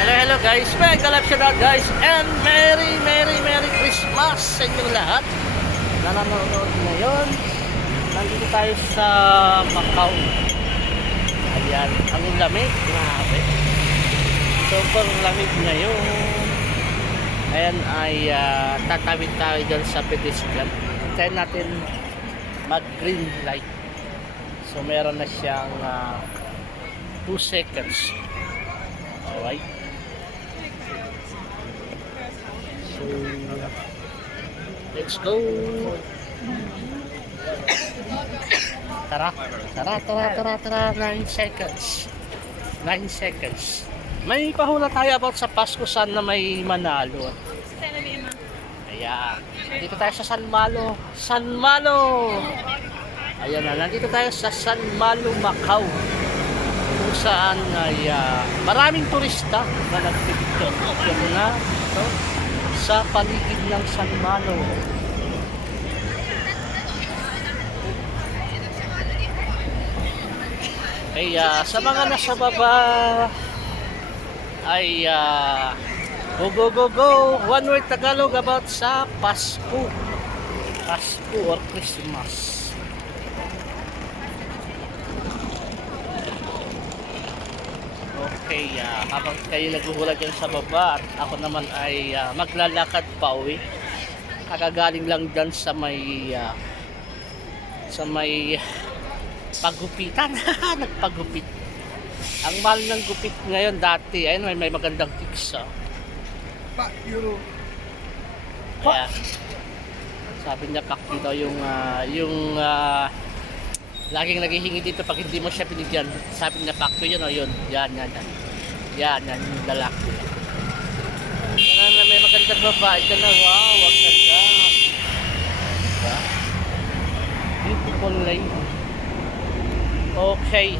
Hello, hello guys. Mega love shout out guys. And Merry Christmas sa inyong lahat na nanonood ngayon. Nandito tayo sa Macau. Ayan, ang lamig. Grabe. Sobrang lamig ngayon. Ayan ay tatawid tayo dyan sa pedestrian. Hintayin natin mag green light. So meron na siyang 2 seconds. Alright. So let's go. Tara. 9 seconds. 9 seconds. May pahula tayo about sa Pasko, saan na may manalo. Ayan. Dito tayo sa San Malo. San Malo! Ayan na. Nandito tayo sa San Malo, Macau. Kung saan ay maraming turista na nagpipicture na ito sa paligid ng San Malo. Kaya sa mga nasa baba ay go. One word Tagalog about sa Pasko. Pasko or Christmas. Okay, habang kayo naghuhula dyan sa baba at ako naman ay maglalakad pa uwi. Kakagaling lang dyan sa may pagupitan. Nagpagupit. Ang mahal ng gupit ngayon dati, ayun may magandang fix. Euro. Kaya, sabi niya pakti daw yung laging naghihingi dito pag hindi mo siya binigyan. Sabi niya pakto yun o yun. Yan yung lalaki. May magandang babae ka na. Wow, wag ganda. Diba? Beautiful lady. Okay.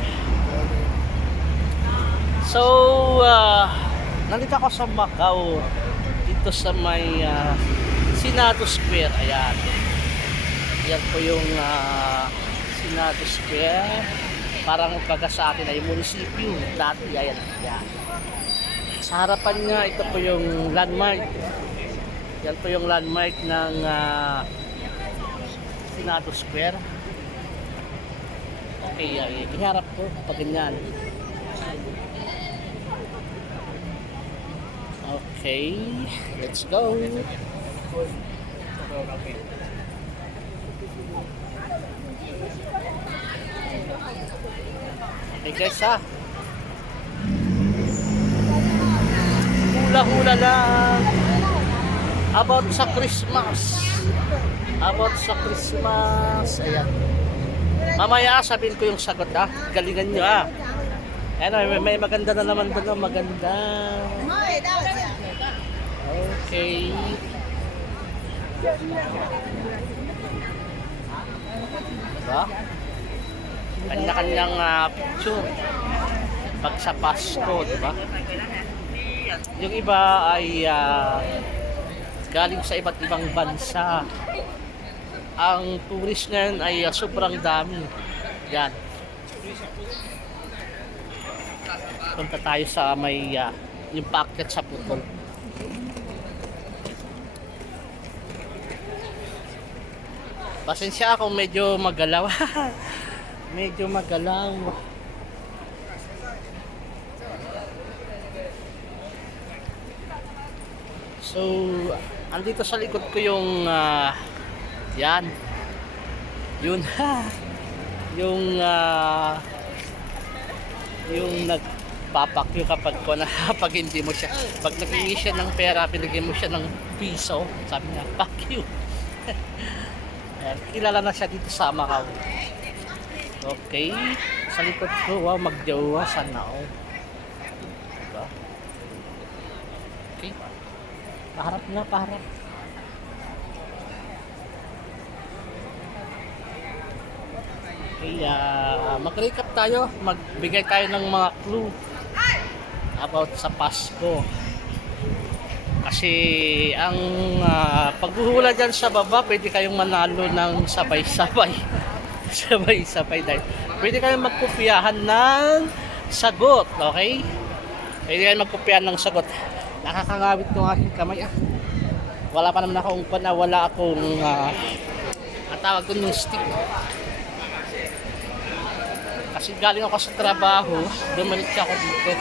So, nandito ako sa Macau. Dito sa may Senado Square. Ayan. Yan po yung Senado Square. Parang pagka sa atin ay munisipyo. Dati, ayan. Sa harapan nga, ito po yung landmark. Yan po yung landmark ng Senado Square. Okay, iharap ko pag ganyan. Okay, let's go. Okay guys hula-hula lang about sa Christmas. Ayan. Mamaya sabihin ko yung sagot galingan nyo Ayan, may maganda na naman doon. Maganda. Okay. Diba? Kanya-kanyang picture pag sa Pasko, diba? Yung iba ay galing sa iba't ibang bansa. Ang tourist ngayon ay sobrang dami. Yan. Punta tayo sa may yung paakyat sa putol. Pasensya ako medyo magalaw. Medyo magalaw. So, andito sa likod ko yung yan. Yun yung nagpapakyo kapag pag hindi mo siya, pag naghingi siya ng pera, binigyan mo siya ng piso, sabi niya, pakyo. Kilala na siya dito sa Macau. Okay, sa likod ko, wow, magjowa sana diba? Okay, paharap. Okay, mag-recap tayo, magbigay tayo ng mga clue about sa Pasko. Kasi ang paghuhula dyan sa baba, pwede kayong manalo ng sabay-sabay. Sabay-sabay dahil pwede kayong magkupiyahan ng sagot, okay? Pwede kayo magkopyahan ng sagot. Nakakangawit ko ang aking kamay ah. Wala pa naman akong wala akong ang tawag ko yung stick. Kasi galing ako sa trabaho, dumalit ako dito.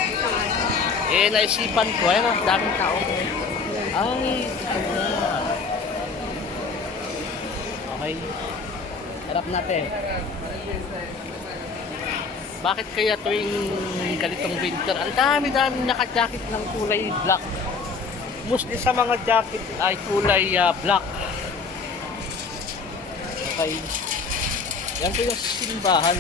Eh, naisipan ko, ayun ang daming tao. Ay, ito na. Okay. Harap natin. Bakit kaya tuwing ganitong winter, ang dami-dami naka-jacket ng kulay black. Mostly sa mga jacket ay kulay black. Okay. Yan po yung simbahan.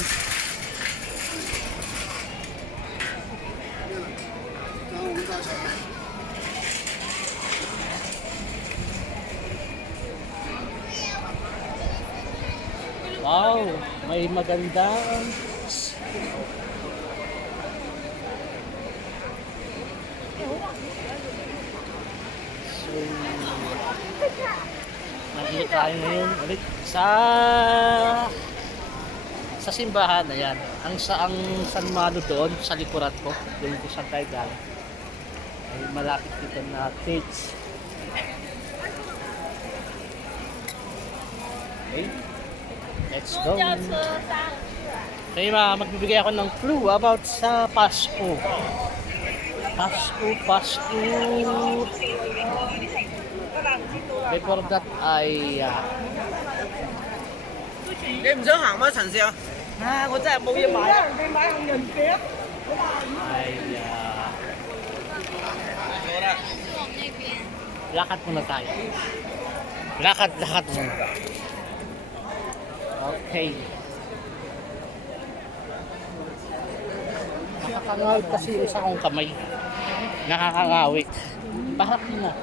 Wow, may magandang nandito tayo ngayon ulit sa simbahan. Ayan, ang San Malo doon sa likuran ko, doon ko sa tayo galing. Ay malapit dito na church. Okay, let's go. Okay, magbibigay ako ng clue about sa Pasko. Pasko. Before that ay 你唔想行嗎，陳少？啊，我真係冇嘢買。ay lakad muna tayo. Lakad muna. Okay. Nakakangawit kasi yung isa kong kamay. Nakakangawit. Bahat na.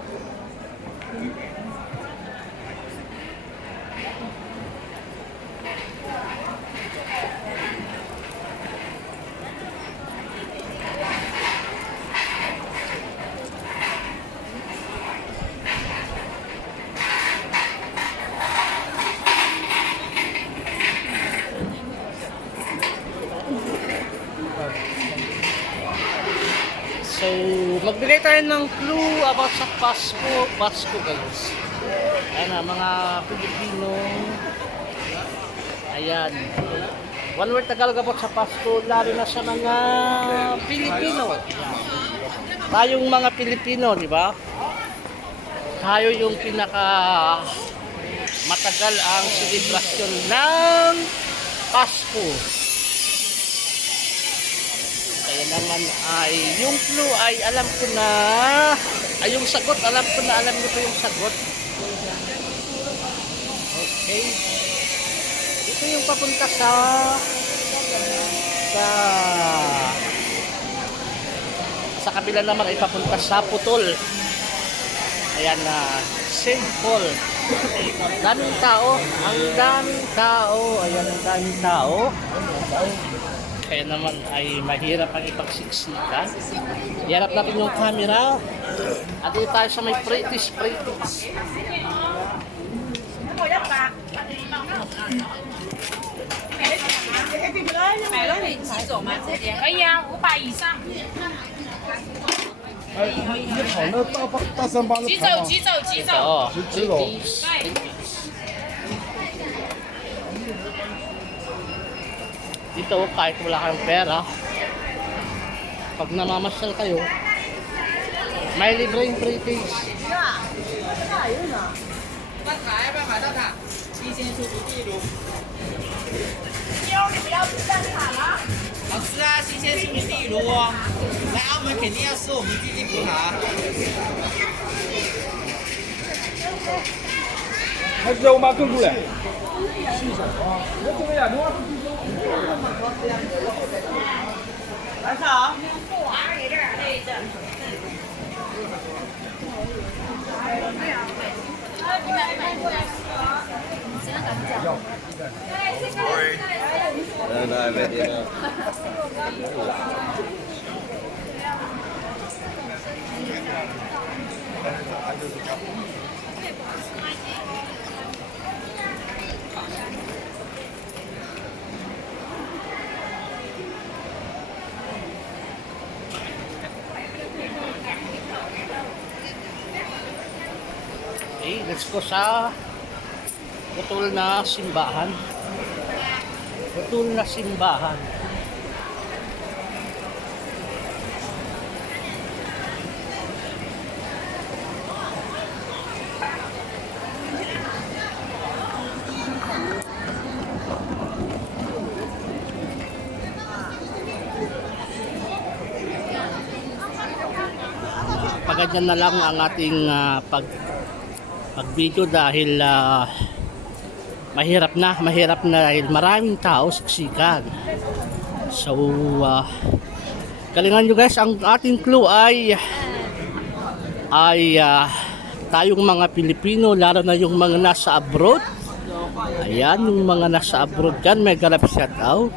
So, magbigay tayo ng clue about sa Pasko guys. Ayan na, mga Pilipino. Ayan. One word Tagalog about sa Pasko, lalo na sa mga Pilipino. Ayan. Tayong mga Pilipino, di ba? Tayo yung pinaka matagal ang selebrasyon ng Pasko. Kaya naman ay yung clue ay alam ko na, ay yung sagot alam ko na, alam niyo po yung sagot. Okay. Ito yung papunta sa kabila naman ay papunta sa Putol. Ayan na, St. Paul. Daming tao, ang daming tao, ayan ang daming tao. Kaya naman ay mahirap ang ipagsiksikan. Iharap natin yung camera. At dito tayo sa may pretties. 买了可以几种吗？可以啊，500以上。哎，你跑那大三巴的几排吗？走几走几走。 Oo, Zero. pretties. Dito, kahit wala kayong pera, pag namamasyal kayo, may libreng pretties. 那塔要不要买到塔？新鲜出不地炉。你不要吃蛋挞吗？好吃啊，新鲜出不地炉哦。来澳门肯定要吃我们地普塔。还是我妈更过来。来啥？ let's go sa putol na simbahan. Putol na simbahan. Paganyan na lang ang ating pag-video dahil mahirap na dahil maraming tao siksikan. So galingan nyo guys, ang ating clue ay tayong mga Pilipino, lalo na yung mga nasa abroad. Ayan, yung mga nasa abroad dyan, may galap shout out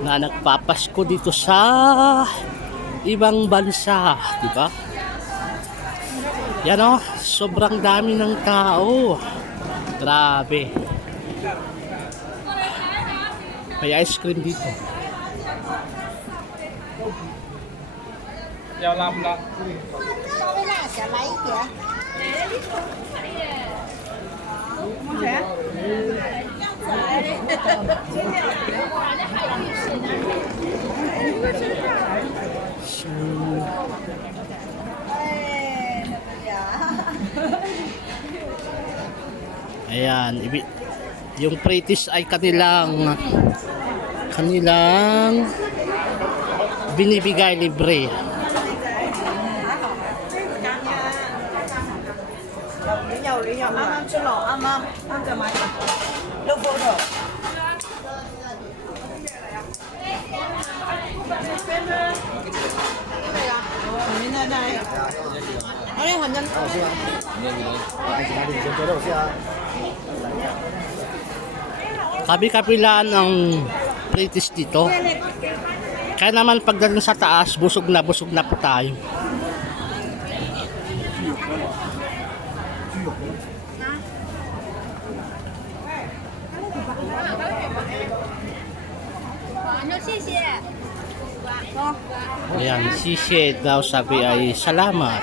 na nagpapasko dito sa ibang bansa, di ba? Yan o, sobrang dami ng tao. Grabe. May ice cream dito. 要辣不辣？稍微辣些，来一点。 Ayan, yung British ay kanilang binibigay libre. 有啱啱出爐，啱就買六個度。Kabi-kabilaan ang British dito. Kaya naman pagdating sa taas, busog na po tayo. Ayan, sisye daw sabi ay salamat.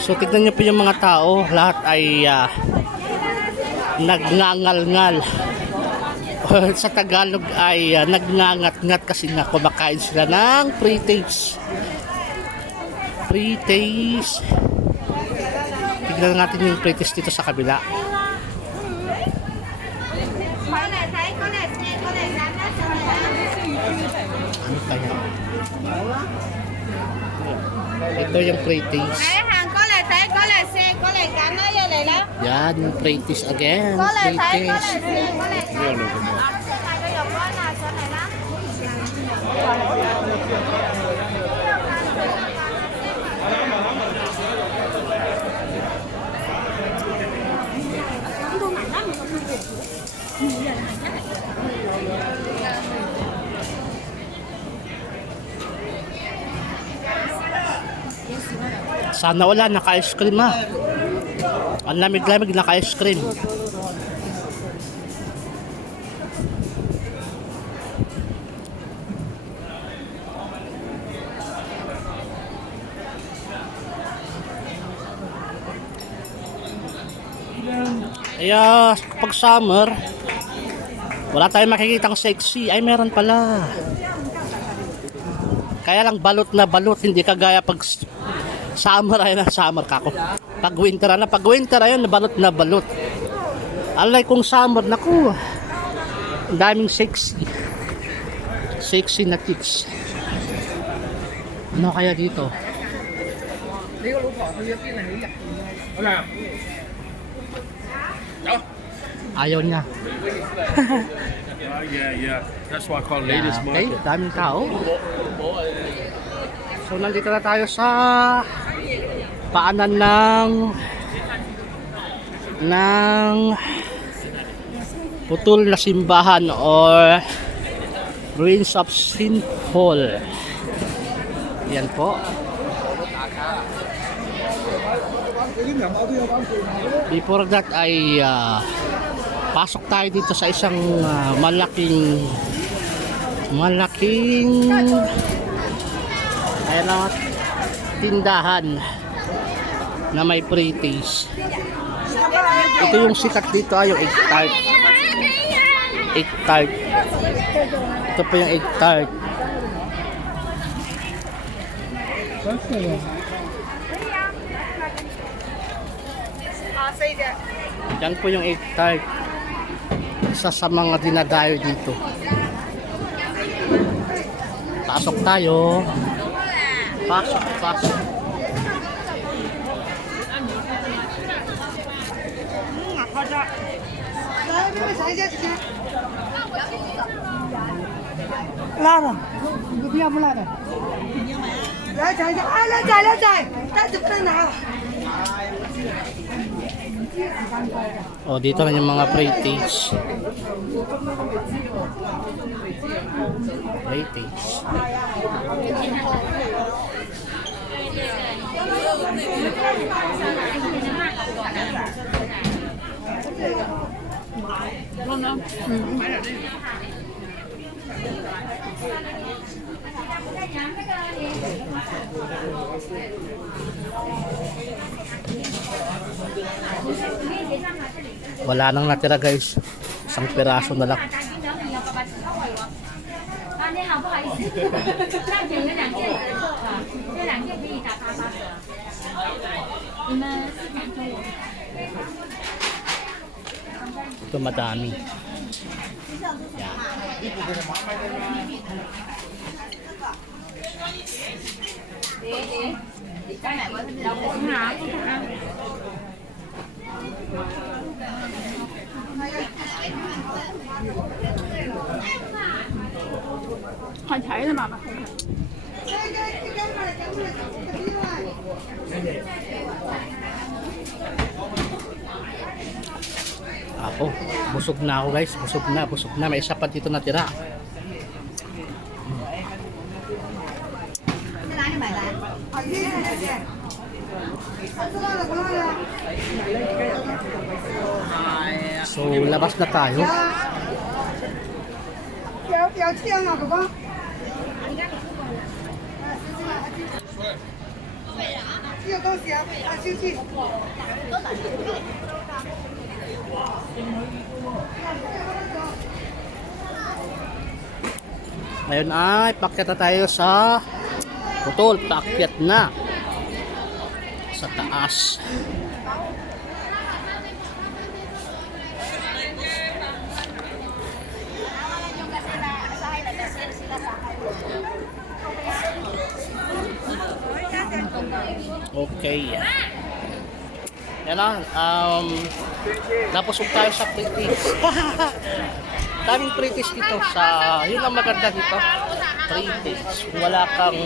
So tignan niyo po yung mga tao, lahat ay nagngangal-ngal. Sa Tagalog ay nagngangat-ngat kasi nga kumakain sila ng pre-taste. Pre-taste. Tignan natin yung pre-taste dito sa kabila. Ano kaya? Ito yung pre-taste. Yan, yung pre-taste again. Pre-taste. Sana wala, naka-ice cream ha. Ang lamig-lamig, naka-ice cream. Kaya pag summer, wala tayong makikitang sexy. Ay, meron pala. Kaya lang balot na balot, hindi kagaya pag summer ay na summer kako. Pag winter ayun, balot na balot. Alay kung summer, naku, ang daming sexy. Sexy na chicks. Ano kaya dito? Ayaw niya. Yeah. That's why I call it Yeah, ladies okay, market. daming tao. So nandito na tayo sa paanan ng putol na simbahan or ruins of St. Paul. Yan po. Before that ay pasok tayo dito sa isang malaking ayan na, tindahan. na may pre-taste. Ito yung sikat dito ay yung egg tart. Egg tart. Ito pa yung egg tart. Yan po yung egg tart. Isa sa mga dinadayo dito. Pasok tayo. Pasok, pasok.辣的，你不要不辣的。来尝一下，哎，来摘来摘，但是不能拿。 O, dito na yung mga pre-taste. Pre-taste. Wala nang natira guys. Isang piraso na lang. 啊，你好，不好意思，那点有2件啊，这2件可以打88折。你们4点钟我。 Ito madami. Yan. Ako, busog na ako guys, busog na, may isa pa dito natira. 在哪里买的？啊，这个。不辣的，不辣的。 So, labas na tayo. 要这样啊，哥哥。这个东西啊，按星期。 Ngayon ay pakyat na tayo sa putol, pakyat na sa taas. Okay. Yan lang. Napusog tayo sa pre-taste. Daming pre-taste dito sa... Yun ang maganda dito. Pre-taste. Wala kang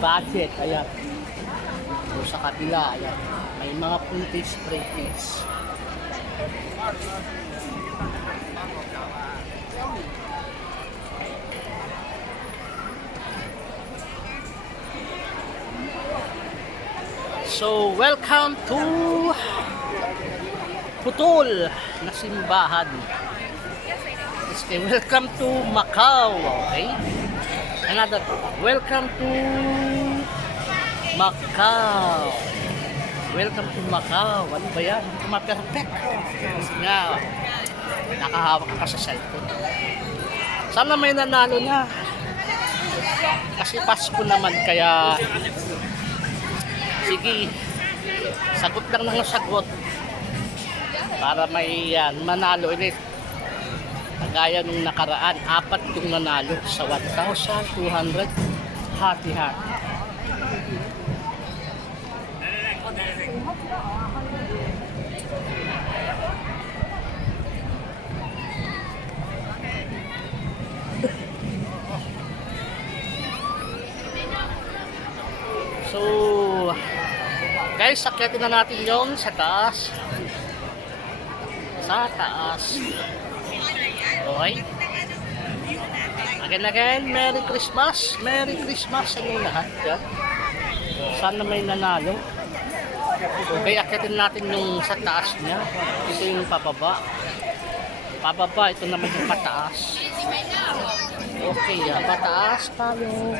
budget. Ayan. O sa kabila. Ayan. May mga pre-taste. So, welcome to Putol na simbahan. Okay, welcome to Macau. Okay? Another, welcome to Macau. Welcome to Macau. Ano ba yan? Perfect. Nga, nakahawak ka sa cellphone. Sana may nanalo na. Kasi Pasko naman, kaya sige, sagot lang ng sagot para may manalo ulit. Kagaya nung nakaraan, 4 yung nanalo sa 1,200 hati. So, guys, sakyatin na natin yung sa taas. Okay? Again, Merry Christmas. Merry Christmas sa inyo lahat. Yan. Sana may nanalo. Okay, akyatin natin yung sa taas niya. Ito yung pababa. Ito naman yung pataas. Okay, pataas tayo.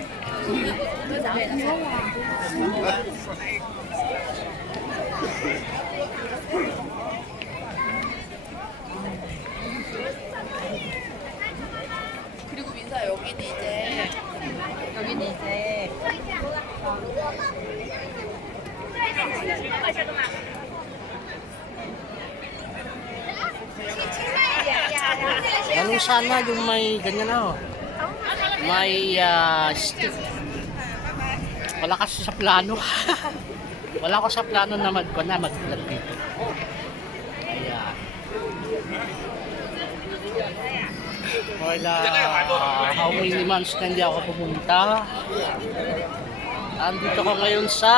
그리고 민서 여기는 이제 Ganun sana yung may ganyan na, oh. May stick. Wala kasi sa plano. Wala ko sa plano na mag-vlog dito. Ayan. Wala, how many months na hindi ako pumunta. Andito ko ngayon sa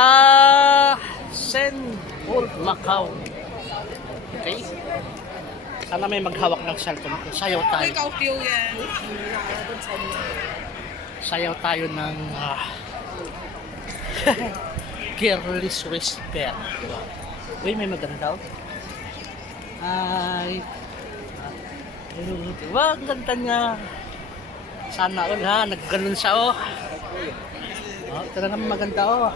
St. Paul, Macau. Okay? Sana may maghawak ng cellphone ko. Sayaw tayo. Sayaw tayo ng Careless Whisper. Diba? Uy, may maganda. Ay. Diba, ang ganda niya. Sana all ha, nagganon siya oh. Oh, ito na naman maganda oh.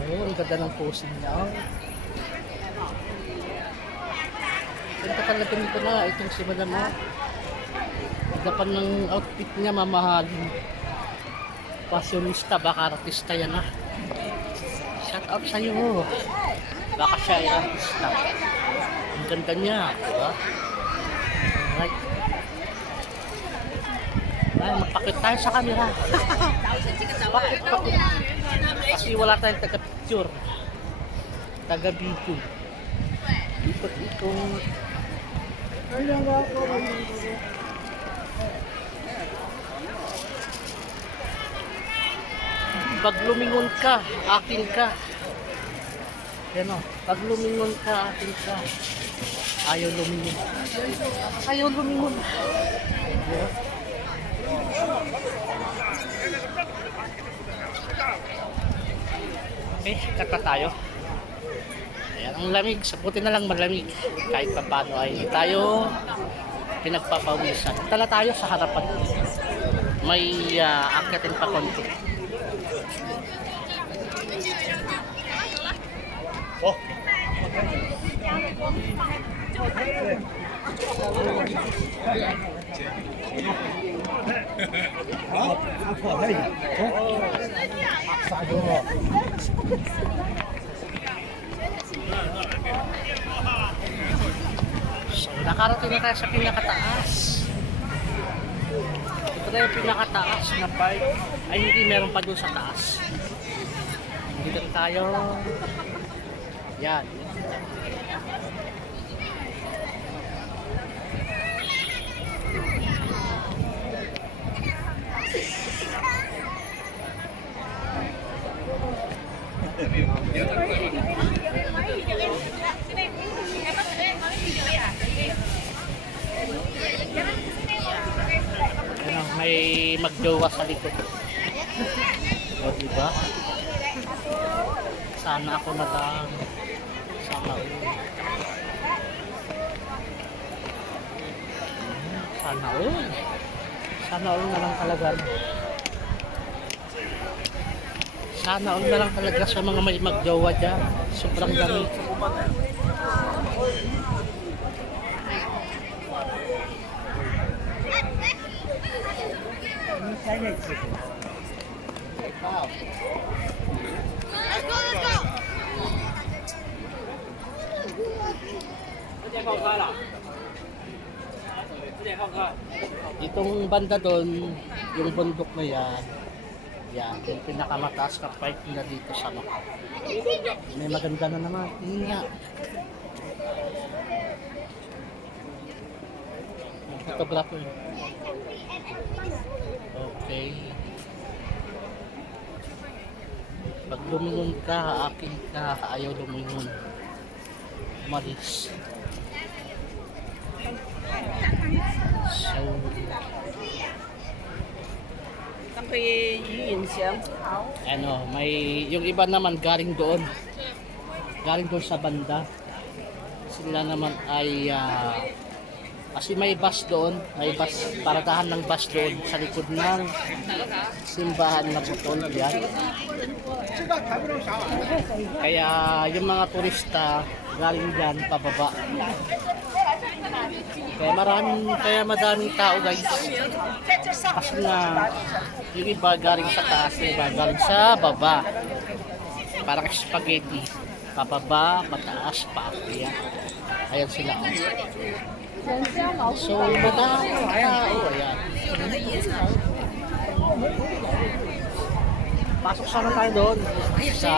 Oh, ang ganda ng posing niya oh. Ganda talaga nito na, itong si Madam oh. Ganda pa ng outfit niya, mamahalin. Fashionista, baka artista yan ah. Shout out sa'yo. Baka siya ay artista. Ang ganda niya, diba? Alright. Ay, magpakit tayo sa camera. Pakit. Kasi wala tayong taga-picture. Taga-video. Ikot-ikot. Pag lumingon ka, akin ka. Yan o, pag lumingon ka, akin ka. Ayaw lumingon. Ayaw lumingon. Yeah. Okay, kata tayo. Ayan, ang lamig. Sabuti na lang malamig. Kahit pa paano ay tayo pinagpapawisan. Tala tayo sa harapan. May akitin pa konti. Oh. So, nakarating na tayo sa pinakataas. Ito na yung pinakataas na part. Ay, hindi, meron pa doon sa taas. Dito tayo. Yan. Ano, may magjowa sa likod. O, diba? Sana ako madang. Sana all. Sana all. Sana all na lang talaga. Sana all na lang talaga sa mga may magjowa dyan. Sobrang dami. Itong banda doon, yung bundok na yan, yung pinakamataas na part nila dito sa Macau. May maganda na naman. Yun nga. Yung photographer. Okay. Pag lumingon ka, akin ka, ayaw lumingon. Malis. So, ano, may yung iba naman galing doon sa banda. Sila naman ay Kasi may bus doon, may bus, paradahan ng bus doon sa likod ng simbahan na putol. Yan. Kaya yung mga turista galing dyan pababa. Kaya madaming tao guys. Kasi na yung iba galing sa taas, yung iba galing sa baba. Parang spaghetti. Pababa, pataas, paakyat. Ayan sila. So, madaming tao. Ayan. Pasok sana tayo doon sa...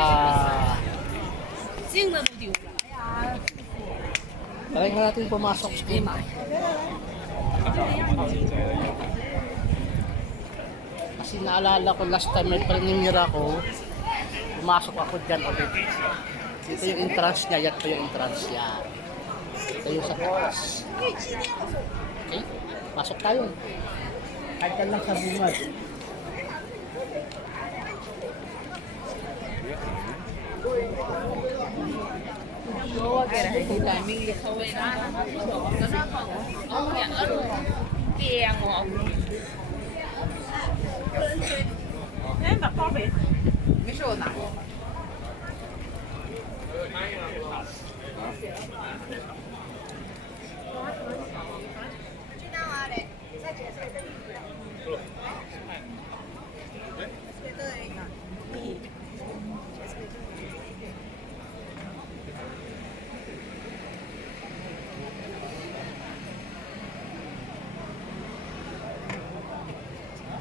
Try nga natin pumasok sa game. Kasi naalala ko last time may premiere ako, pumasok ako dyan ulit. Ito yung entrance niya, yan po yung entrance niya. Ito yung sa taas. Okay, pasok tayo. Kahit ka lang sa bungad.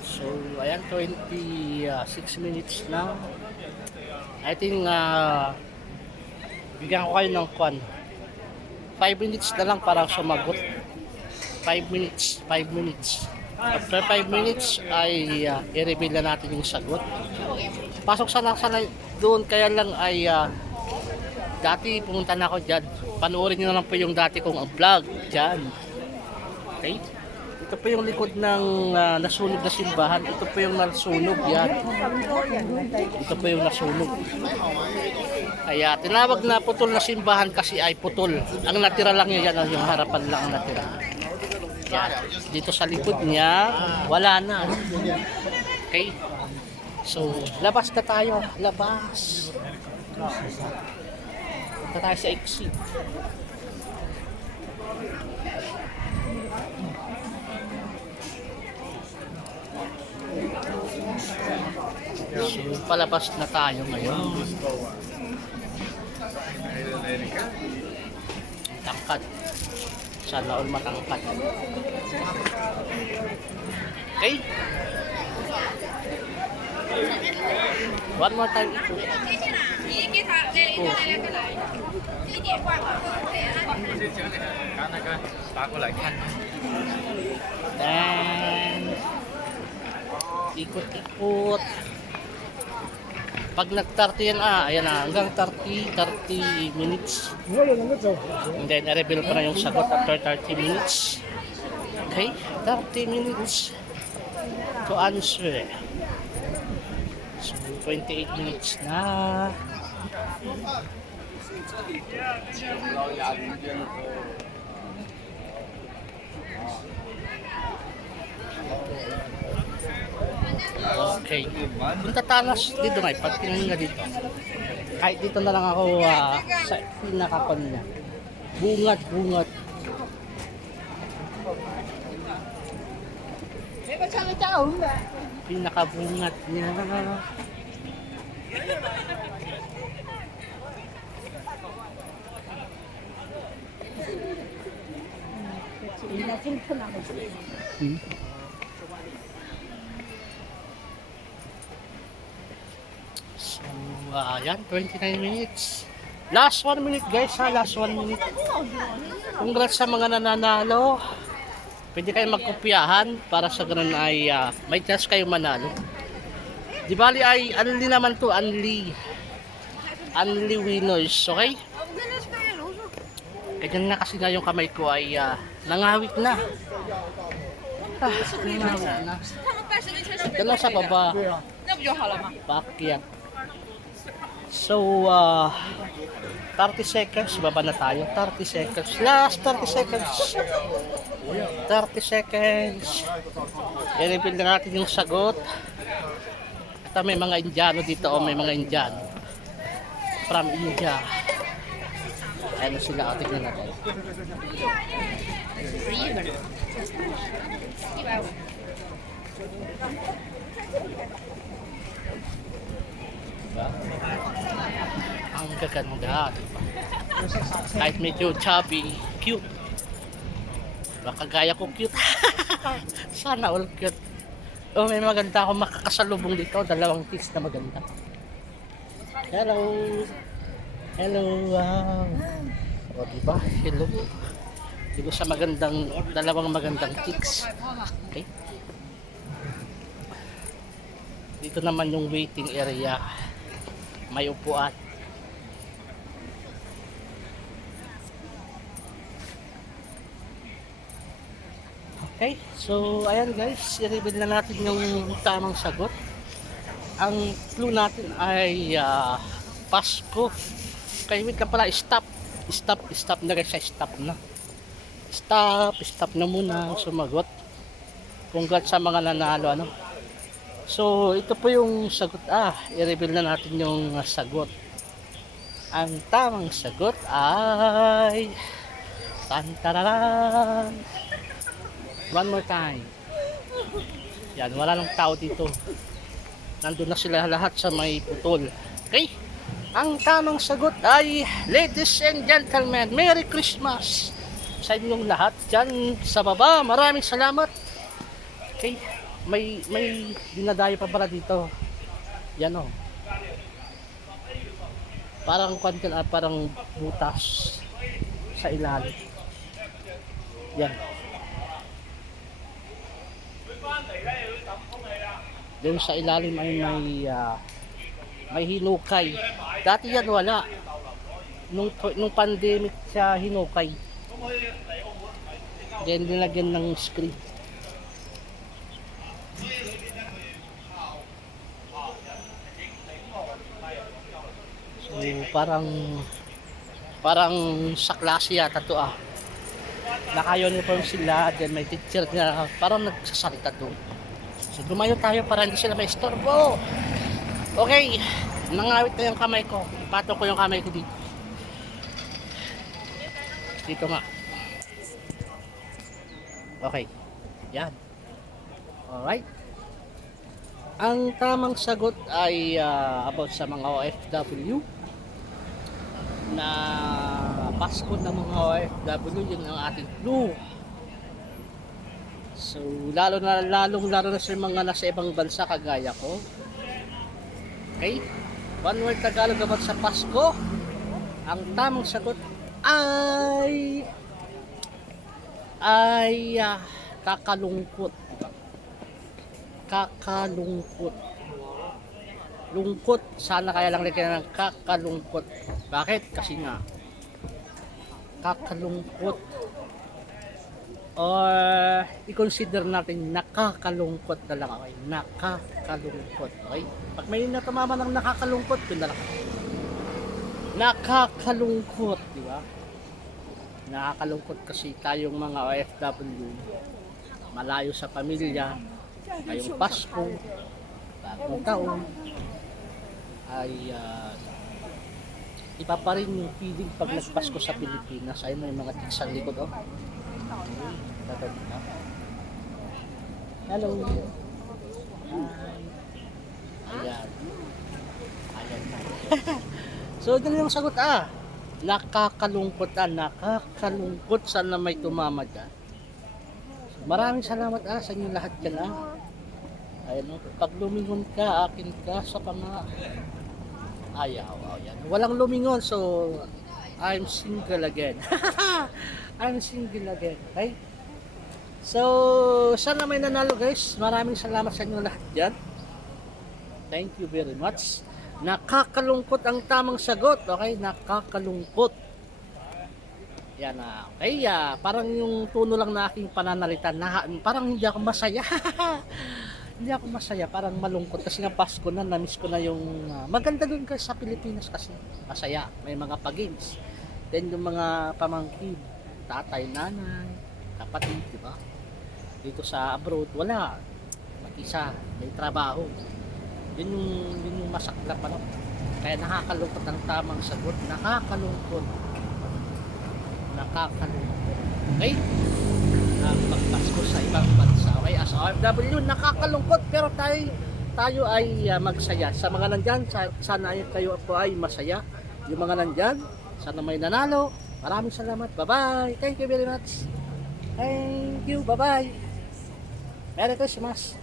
So, ayan, 26 minutes na. I think, bigyan ko kayo ng 5 minutes na lang para sumagot. 5 minutes. After 5 minutes ay i-reveal na natin yung sagot. Pasok sana doon, kaya lang ay dati pumunta na ako dyan. Panoorin nyo na lang po yung dati kong vlog dyan. Okay? Ito po yung likod ng nasunog na simbahan. Ito po yung nasunog yan. Ito po yung nasunog. Kaya tinawag na putol na simbahan kasi ay putol. Ang natira lang yan, yung harapan lang ang natira. Yan. Dito sa likod niya, wala na. Okay? So, labas na tayo. Labas. Punta tayo sa exit. So, palabas na tayo ngayon. Tangkad. Sana all matangkad. Okay? One more time. Then, ikot-ikot. Pag nag-30 yan, ayan na, hanggang 30 minutes. And then, i-reveal ko na yung sagot after 30 minutes. Okay, 30 minutes to answer. So, 28 minutes na. Okay. Punta talas dito nga, pagtingin nga dito. Kahit dito na lang ako sa pinakapon niya. Bungat. Pinakabungat niya. So, ayan, 29 minutes. Last 1 minute guys ha, last 1 minute. Congrats sa mga nananalo. Pwede kayo magkopyahan para sa ganun ay may chance kayo manalo. Di bali ay only naman to, only winners, okay? Ganyan na kasi nga yung kamay ko ay nangawit na. Nangawit na. Dala sa baba. Pakyat. So, 30 seconds, baba na tayo. 30 seconds. Last 30 seconds. 30 seconds. I-reveal na natin yung sagot. Ito may mga Indiano dito. May mga Indiano. From India. Ano sila? Tignan natin. Diba? Ang gaganda, diba? Kahit medyo chubby, cute. Baka gaya ko cute. Sana all cute. Oh, may maganda akong makakasalubong dito. Dalawang kids na maganda. Hello. Hello. Wow. O, diba? Hello. Diba sa magandang, dalawang magandang chicks. Okay. Dito naman yung waiting area. May upuan. Okay, so ayan guys, i-reveal na natin yung tamang sagot. Ang clue natin ay Pasko. Okay, wait ka pala, stop na guys, stop na. Stop na muna sumagot. Congrats sa mga nanalo, ano. So, ito po yung sagot. I-reveal na natin yung sagot. Ang tamang sagot ay tantararan. One more time. Yan, wala nang tao dito. Nandun na sila lahat sa may putol. Okay? Ang tamang sagot ay, ladies and gentlemen, Merry Christmas sa inyong lahat dyan sa baba. Maraming salamat. Okay? May dinadayo pa pala dito. Yan o. Parang kontin parang butas sa ilalim. Yan. Doon sa ilalim ay may hinukay. Dati yan wala. Nung pandemic siya hinukay. Then nilagyan ng screen. So parang sa klase yata to Naka-uniform sila, then may teacher na parang nagsasalita doon. So lumayo tayo para hindi sila maistorbo. Okay, nangawit na yung kamay ko. Ipatong ko yung kamay ko dito. Dito nga. Okay, yan. Alright. Ang tamang sagot ay about sa mga OFW na Pasko ng mga OFW, yun ang ating clue. So, lalo na sa mga nasa ibang bansa kagaya ko. Okay? One word Tagalog about sa Pasko. Ang tamang sagot ay kakalungkot. Kakalungkot. Lungkot. Sana kaya lang lagyan ng kakalungkot. Bakit? Kasi nga kakalungkot. Or i-consider natin nakakalungkot na lang. Okay? Nakakalungkot. Okay? Pag may natamama ng nakakalungkot, yun na lang. Nakakalungkot. Di ba? Nakakalungkot kasi tayong mga OFW malayo sa pamilya. Ngayong Pasko, bagong taon, ay iba pa rin yung feeling pag nagpasko sa Pilipinas. Ayun na yung mga tiks sa likod. Hello. Ayan. Ayan na. So, ito yung sagot nakakalungkot nakakalungkot. Sana may tumama dyan. So, maraming salamat sa inyo lahat dyan Ayan pag lumingon ka, akin ka sa panga. Ayaw, yan. Walang lumingon, so I'm single again. I'm single again, okay? So, sana may nanalo guys. Maraming salamat sa inyo lahat dyan. Thank you very much. Nakakalungkot ang tamang sagot, okay? Nakakalungkot. Yan okay, parang yung tono lang na aking pananalita, parang hindi ako masaya. hindi ako masaya, parang malungkot kasi nga Pasko na, na-miss ko na yung maganda dun guys sa Pilipinas kasi masaya, may mga pag-games, then yung mga pamangkin, tatay, nanay, kapatid, di ba? Dito sa abroad wala, mag-isa, may trabaho, yun yung masaklap ano, kaya nakakalungkot ang tamang sagot, nakakalungkot, okay? Magpasko sa ibang bansa. Okay, as OFW, nakakalungkot pero tayo ay magsaya. Sa mga nandyan, sana ay kayo po ay masaya. Yung mga nandyan, sana may nanalo. Maraming salamat. Bye-bye. Thank you very much. Thank you. Bye-bye. Merry Christmas.